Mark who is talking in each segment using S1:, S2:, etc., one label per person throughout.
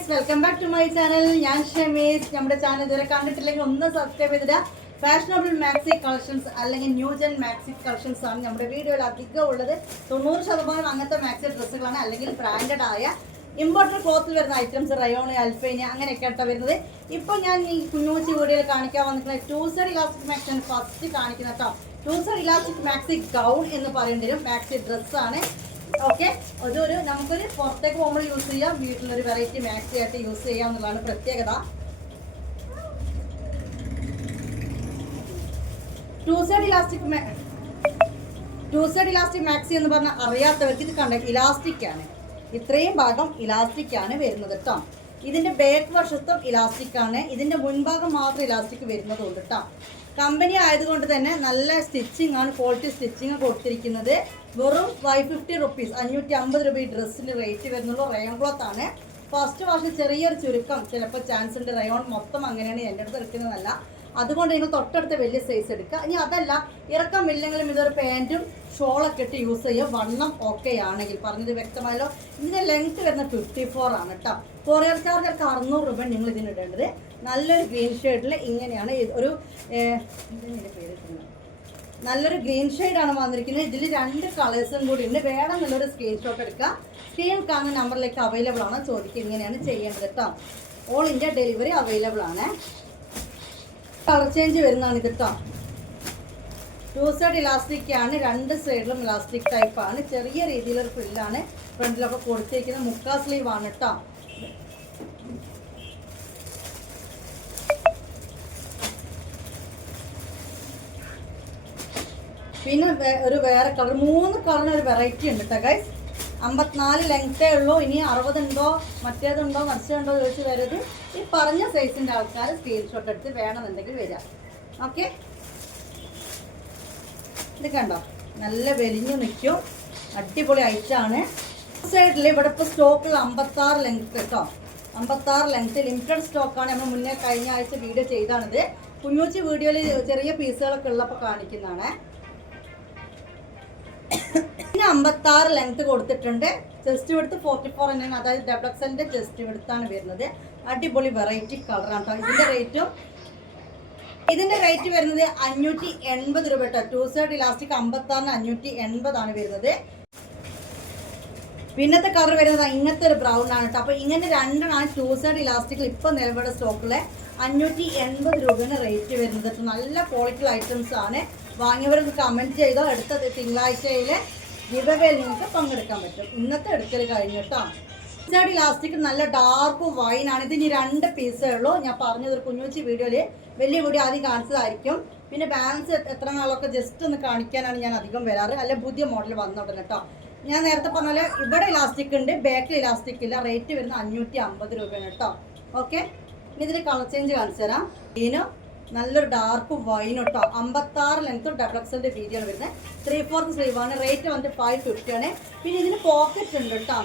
S1: Guys welcome back to my channel ഞാൻ ഷമീസ്. നമ്മുടെ channel ഇതുവരെ കണ്ടിട്ടില്ലെങ്കിൽ ഒന്ന് സബ്സ്ക്രൈബ് ചെയ്തിട്ട് ഫാഷനബിൾ മാക്സി കളക്ഷൻസ് അല്ലെങ്കിൽ ന്യൂ ജെൻ മാക്സി കളക്ഷൻസ് ആണ് നമ്മുടെ വീഡിയോയിൽ അധികം ഉള്ളത്. തൊണ്ണൂറ് ശതമാനം അങ്ങനത്തെ മാക്സി ഡ്രസ്സുകളാണ് അല്ലെങ്കിൽ ബ്രാൻഡഡ് ആയ ഇമ്പോർട്ടഡ് ക്ലോത്തിൽ വരുന്ന ഐറ്റംസ് റയോണ് അൽഫൈന് അങ്ങനെയൊക്കെ ആട്ടോ വരുന്നത്. ഇപ്പോൾ ഞാൻ ഈ കുഞ്ഞൂച്ചി വീഡിയോയിൽ കാണിക്കാൻ വന്നിട്ടുള്ള ടൂ ഇലാസ്റ്റിക് മാക്സി ഫസ്റ്റ് കാണിക്കുന്നത് കേട്ടോ. ടൂ ഇലാസ്റ്റിക് മാക്സി ഗൗൺ എന്ന് പറയേണ്ടി വരും. മാക്സി ഡ്രസ്സാണ് ഓക്കെ. അതൊരു നമുക്കൊരു പുറത്തേക്ക് പോകുമ്പോൾ യൂസ് ചെയ്യാം. വീട്ടിലൊരു വെറൈറ്റി മാക്സി ആയിട്ട് യൂസ് ചെയ്യാം എന്നുള്ളതാണ് പ്രത്യേകത. Two side elastic two side elastic maxi എന്ന് പറഞ്ഞാൽ അറിയാത്തവർക്ക് ഇത് കണ്ട ഇലാസ്റ്റിക് ആണ്. ഇത്രയും ഭാഗം ഇലാസ്റ്റിക് ആണ് വരുന്നത് കേട്ടോ ഇതിന്റെ ബാക്ക് വശത്തും ഇലാസ്റ്റിക് ആണ്. ഇതിന്റെ മുൻഭാഗം മാത്രം ഇലാസ്റ്റിക് വരുന്നതുകൊണ്ട് കേട്ടോ കമ്പനി ആയതുകൊണ്ട് തന്നെ നല്ല സ്റ്റിച്ചിങ് ആണ് ക്വാളിറ്റി സ്റ്റിച്ചിങ് കൊടുത്തിരിക്കുന്നത്. വെറും ഫൈവ് ഫിഫ്റ്റി റുപ്പീസ് അഞ്ഞൂറ്റി അമ്പത് രൂപ ഈ ഡ്രസ്സിന്റെ റേറ്റ് വരുന്നുള്ളൂ റയോൺ ക്ലോത്ത് ആണ്. ഫസ്റ്റ് വാഷ് ചെറിയൊരു ചുരുക്കം ചിലപ്പോൾ ചാൻസ് ഉണ്ട് റയോൺ മൊത്തം അങ്ങനെയാണ് എന്റെ അടുത്ത് എടുക്കുന്നതല്ല. അതുകൊണ്ട് നിങ്ങൾ തൊട്ടടുത്ത വലിയ സൈസ് എടുക്കുക. ഇനി അതല്ല ഇറക്കം ഇല്ലെങ്കിലും ഇതൊരു പാന്റും ഷോളൊക്കെ ഇട്ട് യൂസ് ചെയ്യുക. വണ്ണം ഓക്കെ ആണെങ്കിൽ പറഞ്ഞത് വ്യക്തമായല്ലോ. ഇതിന്റെ ലെങ്ത് വരുന്ന ഫിഫ്റ്റി ഫോർ ആണ് കേട്ടോ കൊറിയർ ചാർജ് ഒക്കെ അറുന്നൂറ് രൂപ നിങ്ങൾ ഇതിന് ഇടേണ്ടത് നല്ലൊരു ഗ്രീൻ ഷെയ്ഡിൽ ഇങ്ങനെയാണ് ഒരു പേര് നല്ലൊരു ഗ്രീൻ ഷെയ്ഡാണ് വന്നിരിക്കുന്നത്. ഇതിൽ രണ്ട് കളേഴ്സും കൂടി ഉണ്ട്. വേണം നല്ലൊരു സ്ക്രീൻഷോട്ട് എടുക്കുക. സ്ക്രീൻ കാണുന്ന നമ്പറിലേക്ക് അവൈലബിൾ ആണ്. ചോദിക്കുക ഇങ്ങനെയാണ് ചെയ്യേണ്ടത് കേട്ടോ ഓൾ ഇന്ത്യ ഡെലിവറി അവൈലബിൾ ആണ്. കളർ ചേഞ്ച് വരുന്നതാണ് കേട്ടോ ടു സൈഡ് ഇലാസ്റ്റിക് ആണ് രണ്ട് സൈഡിലും ഇലാസ്റ്റിക് ടൈപ്പ് ആണ്. ചെറിയ രീതിയിലൊരു ഫ്രില്ലാണ് ഫ്രണ്ടിലൊക്കെ കൊടുത്തിരിക്കുന്നത് മുക്കാ സ്ലീവ് ആണ് കേട്ടോ പിന്നെ ഒരു വേറെ കളർ മൂന്ന് കളറിന് ഒരു വെറൈറ്റി ഉണ്ട് കേട്ടോ ഗൈസ് അമ്പത്തിനാല് ലെങ്ത്തേ ഉള്ളൂ. ഇനി അറുപതുണ്ടോ മറ്റേതുണ്ടോ മത്സ്യമുണ്ടോ ചോദിച്ചു വരരുത് ഈ പറഞ്ഞ സൈസിന്റെ ആൾക്കാർ സ്ക്രീൻഷോട്ട് എടുത്ത് വേണമെന്നുണ്ടെങ്കിൽ വരാം ഓക്കെ ഇത് കണ്ടോ? നല്ല വെലിഞ്ഞു നിൽക്കും. അടിപൊളി ഐറ്റാണ് സൈഡിൽ ഇവിടെ ഇപ്പോൾ സ്റ്റോക്കിൽ അമ്പത്താറ് ലെങ്ത് കേട്ടോ. അമ്പത്താറ് ലെങ്ത് ലിമിറ്റഡ് സ്റ്റോക്കാണ് നമ്മൾ മുന്നേ കഴിഞ്ഞ ആഴ്ച വീഡിയോ ചെയ്താണിത്. കുഞ്ഞൂച്ചി വീഡിയോയിൽ ചെറിയ പീസുകളൊക്കെ ഉള്ളപ്പോൾ കാണിക്കുന്നതാണ്. പിന്നെ അമ്പത്താറ് ലെങ്ത് കൊടുത്തിട്ടുണ്ട്. ജസ്റ്റ് എടുത്ത് ഫോർട്ടി ഫോർ എണ്ണ അതായത് ഡബിൾ ജസ്റ്റ് എടുത്താണ് വരുന്നത്. അടിപൊളി വെറൈറ്റി കളറാണ് കേട്ടോ ഇതിന്റെ റേറ്റും ഇതിന്റെ റേറ്റ് വരുന്നത് അഞ്ഞൂറ്റി എൺപത് രൂപ കേട്ടോ ടു സൈഡ് ഇലാസ്റ്റിക് അമ്പത്തി ആറിന് അഞ്ഞൂറ്റി എൺപതാണ് വരുന്നത്. പിന്നത്തെ കളർ വരുന്നത് ഇങ്ങനത്തെ ഒരു ബ്രൗൺ ആണ് കേട്ടോ അപ്പോൾ ഇങ്ങനെ രണ്ടെണ്ണമാണ് ടു സൈഡ് ഇലാസ്റ്റിക്കിൽ ഇപ്പോൾ നിലവിലെ സ്റ്റോക്കിലെ അഞ്ഞൂറ്റി എൺപത് രൂപയാണ് റേറ്റ് വരുന്നത് നല്ല ക്വാളിറ്റി ഐറ്റംസ് ആണ്. വാങ്ങിയവർക്ക് കമന്റ് ചെയ്തോ. അടുത്ത തിങ്കളാഴ്ചയിൽ ഗിവവേയിൽ നിങ്ങൾക്ക് പങ്കെടുക്കാൻ പറ്റും. ഇന്നത്തെ എടുക്കൽ കഴിഞ്ഞിട്ടോ. സൈഡ് ലാസ്റ്റിക്ക് നല്ല ഡാർക്ക് വൈൻ ആണ്. ഇതിന് രണ്ട് പീസേ ഉള്ളൂ. ഞാൻ പറഞ്ഞത് ഒരു കുഞ്ഞുച്ചി വീഡിയോയിൽ വലിയ വീഡിയോ ആദ്യം കാണിച്ചതായിരിക്കും. പിന്നെ ബാലൻസ് എത്ര നാളൊക്കെ ജസ്റ്റ് ഒന്ന് കാണിക്കാനാണ് ഞാൻ അധികം വരാറ്. അല്ലെ പുതിയ മോഡൽ വന്നോട്ടെ കേട്ടോ ഞാൻ നേരത്തെ പറഞ്ഞ പോലെ ഇവിടെ ഇലാസ്റ്റിക് ഉണ്ട് ബാക്കിൽ ഇലാസ്റ്റിക് ഇല്ല. റേറ്റ് വരുന്ന അഞ്ഞൂറ്റി അമ്പത് രൂപയാണ് കേട്ടോ ഓക്കെ ഇതിൽ ഇതിന് കളർ ചേഞ്ച് കാണിച്ചു തരാം. ഗ്രീനും നല്ലൊരു ഡാർക്ക് വൈൻ കേട്ടോ. അമ്പത്താറ് ലെങ്ത് ഡബിൾ എക്സലിന്റെ വീഡിയോ വരുന്നത്. ത്രീ ഫോർത്ത് സ്ലീവ് ആണ്. റേറ്റ് വന്നിട്ട് ഫൈവ് ഫിഫ്റ്റി ആണ്. പിന്നെ ഇതിന് പോക്കറ്റ് ഉണ്ട് കേട്ടോ.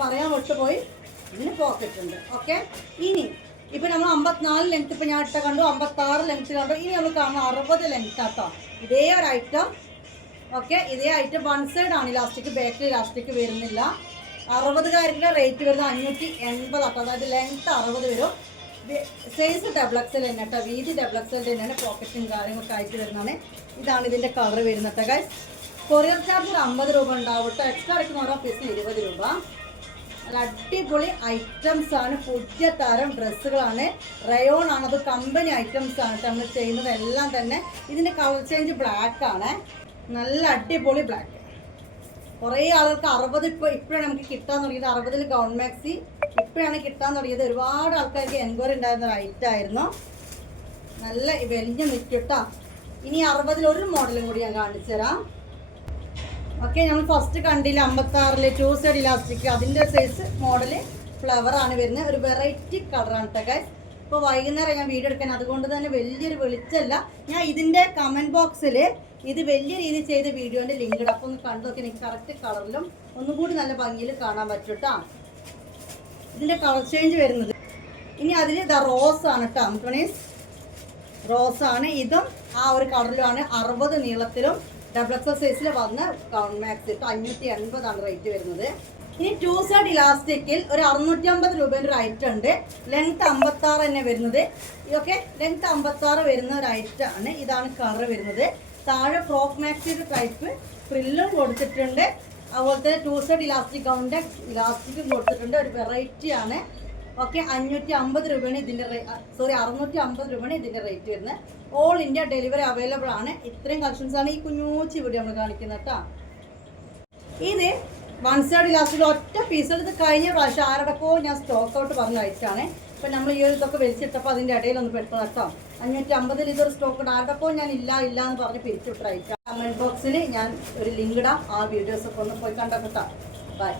S1: പറയാൻ വിട്ടുപോയി ഇതിന് പോക്കറ്റ് ഉണ്ട്. ഓക്കെ ഇനി ഇപ്പൊ നമ്മൾ അമ്പത്തിനാല് ലെങ്ത് ഇപ്പൊ ഞാൻ ഇട്ട കണ്ടു. അമ്പത്താറ് ലെങ്ത് കണ്ടു. ഇനി നമ്മൾ കാണുന്ന അറുപത് ലെങ്ത് ആട്ടോ. ഇതേ ഒരു ഐറ്റം ഓക്കെ ഇതേ ഐറ്റം വൺ സൈഡ് ആണ് ഇലാസ്റ്റിക് ബാക്കിൽ ഇലാസ്റ്റിക് വരുന്നില്ല. അറുപതുകാരുടെ റേറ്റ് വരുന്നത് അഞ്ഞൂറ്റി എൺപത് അതായത് ലെങ്ത് അറുപത് വരും. സൈസ് ഡബിൾ എക്സൽ തന്നെ കേട്ടോ വീതി ഡബിൾ എക്സൽ തന്നെയാണ് പോക്കറ്റും കാര്യങ്ങളൊക്കെ ആയിട്ട് വരുന്നതാണ് ഇതാണ് ഇതിന്റെ കളർ വരുന്നത് കേട്ടോ കൊറിയർ ചാർജ് ഒരു അമ്പത് രൂപ ഉണ്ടാവും കേട്ടോ എക്സ്ട്രാ അടയ്ക്കുന്ന ഓരോ പീസിന് ഇരുപത് രൂപ. അടിപൊളി ഐറ്റംസ് ആണ്. പുതിയ തരം ഡ്രസ്സുകളാണ്. റയോൺ ആണ്. അത് കമ്പനി ഐറ്റംസ് ആണ് നമ്മൾ ചെയ്യുന്നതെല്ലാം തന്നെ ഇതിന്റെ കളർ ചേഞ്ച് ബ്ലാക്ക് ആണ്. നല്ല അടിപൊളി ബ്ലാക്ക് കുറേ ആളുകൾക്ക് അറുപത് ഇപ്പോൾ ഇപ്പോഴാണ് നമുക്ക് കിട്ടാൻ തുടങ്ങിയത്. അറുപതിൽ ഗൗൺ മാക്സി ഇപ്പോഴാണ് കിട്ടാൻ തുടങ്ങിയത്. ഒരുപാട് ആൾക്കാർക്ക് എൻക്വയറി ഉണ്ടായിരുന്ന ആയിരുന്നു. നല്ല വലിഞ്ഞ് നിൽക്കട്ടോ ഇനി അറുപതിൽ ഒരു മോഡലും കൂടി ഞാൻ കാണിച്ചു തരാം. ഓക്കെ നമ്മൾ ഫസ്റ്റ് കണ്ടില്ല അമ്പത്താറിൽ ടൂ സൈഡ് ഇലാസ്റ്റിക് അതിന്റെ സൈസ് മോഡൽ ഫ്ലവർ ആണ് വരുന്നത്. ഒരു വെറൈറ്റി കളറാണ് കേട്ടോ ഗൈസ് ഇപ്പോൾ വൈകുന്നേരം ഞാൻ വീഡിയോ എടുക്കാൻ. അതുകൊണ്ട് തന്നെ വലിയൊരു വെളിച്ചമല്ല. ഞാൻ ഇതിന്റെ കമന്റ് ബോക്സിൽ ഇത് വലിയ രീതിയിൽ ചെയ്ത വീഡിയോന്റെ ലിങ്ക് ഇടാം. അപ്പോൾ ഒന്ന് കണ്ടു നോക്കി എനിക്ക് കറക്റ്റ് കളറിലും ഒന്നും കൂടി നല്ല ഭംഗിയിൽ കാണാൻ പറ്റും കേട്ടോ ഇതിന്റെ കളർ ചേഞ്ച് വരുന്നത്. ഇനി അതിൽ ഇതാ റോസ് ആണ് കേട്ടോ നമുക്ക് റോസ് ആണ്. ഇതും ആ ഒരു കളറിലുമാണ്. അറുപത് നീളത്തിലും ഡബിൾ എക്സൽ സൈസിൽ വന്ന ഗൗൺ മാക്സ്. ഇപ്പം അഞ്ഞൂറ്റി എൺപതാണ് റേറ്റ് വരുന്നത്. ഇനി ടു സൈഡ് ഇലാസ്റ്റിക്കിൽ ഒരു അറുന്നൂറ്റി അമ്പത് രൂപേന്റെ ഐറ്റം ഉണ്ട്. ലെങ്ത് അമ്പത്തി ആറ് തന്നെ വരുന്നത്. ഇതൊക്കെ ലെങ്ത് അമ്പത്തി ആറ് വരുന്ന ഒരു ഐറ്റം ആണ്. ഇതാണ് കളർ വരുന്നത്. താഴെ ഫ്രോക്ക് മാക്സിയുടെ ടൈപ്പ് ഫ്രില്ലും കൊടുത്തിട്ടുണ്ട്. അതുപോലെ തന്നെ ടു സൈഡ് ഇലാസ്റ്റിക് ഔണ്ട് ഇലാസ്റ്റിക്കും കൊടുത്തിട്ടുണ്ട്. ഒരു വെറൈറ്റി ആണ്. ഓക്കെ അഞ്ഞൂറ്റി അമ്പത് രൂപയാണ് ഇതിന്റെ സോറി അറുന്നൂറ്റി അമ്പത് രൂപയാണ് ഇതിന്റെ റേറ്റ് വരുന്നത്. ഓൾ ഇന്ത്യ ഡെലിവറി അവൈലബിൾ ആണ്. ഇത്രയും കളക്ഷൻസ് ആണ് ഈ കുഞ്ഞൂച്ച് ഇവിടെ നമ്മൾ കാണിക്കുന്നത് കേട്ടോ ഇത് വൺ സൈഡ് ഇലാസ്റ്റിക് ഒറ്റ പീസ് ഇത് കഴിഞ്ഞ പ്രാവശ്യം ആരോടൊക്കെ ഞാൻ സ്റ്റോക്ക് ഔട്ട് പറഞ്ഞ അയച്ചാണ് ഇപ്പം നമ്മൾ ഈ ഒരു ഇതൊക്കെ വലിച്ചിട്ടപ്പോൾ അതിന്റെ ഇടയിൽ ഒന്ന് കേട്ടോ അഞ്ഞൂറ്റി അമ്പതിൽ ഇതൊരു സ്റ്റോക്ക് ഉണ്ട്. ആരോടൊക്കെ ഞാൻ ഇല്ല ഇല്ല എന്ന് പറഞ്ഞ് പിരിച്ചുവിട്ട് ഐറ്റം കമന്റ് ബോക്സിൽ ഞാൻ ഒരു ലിങ്ക് ഇടാം. ആ വീഡിയോസൊക്കെ ഒന്ന് പോയി കണ്ടെത്താം ബൈ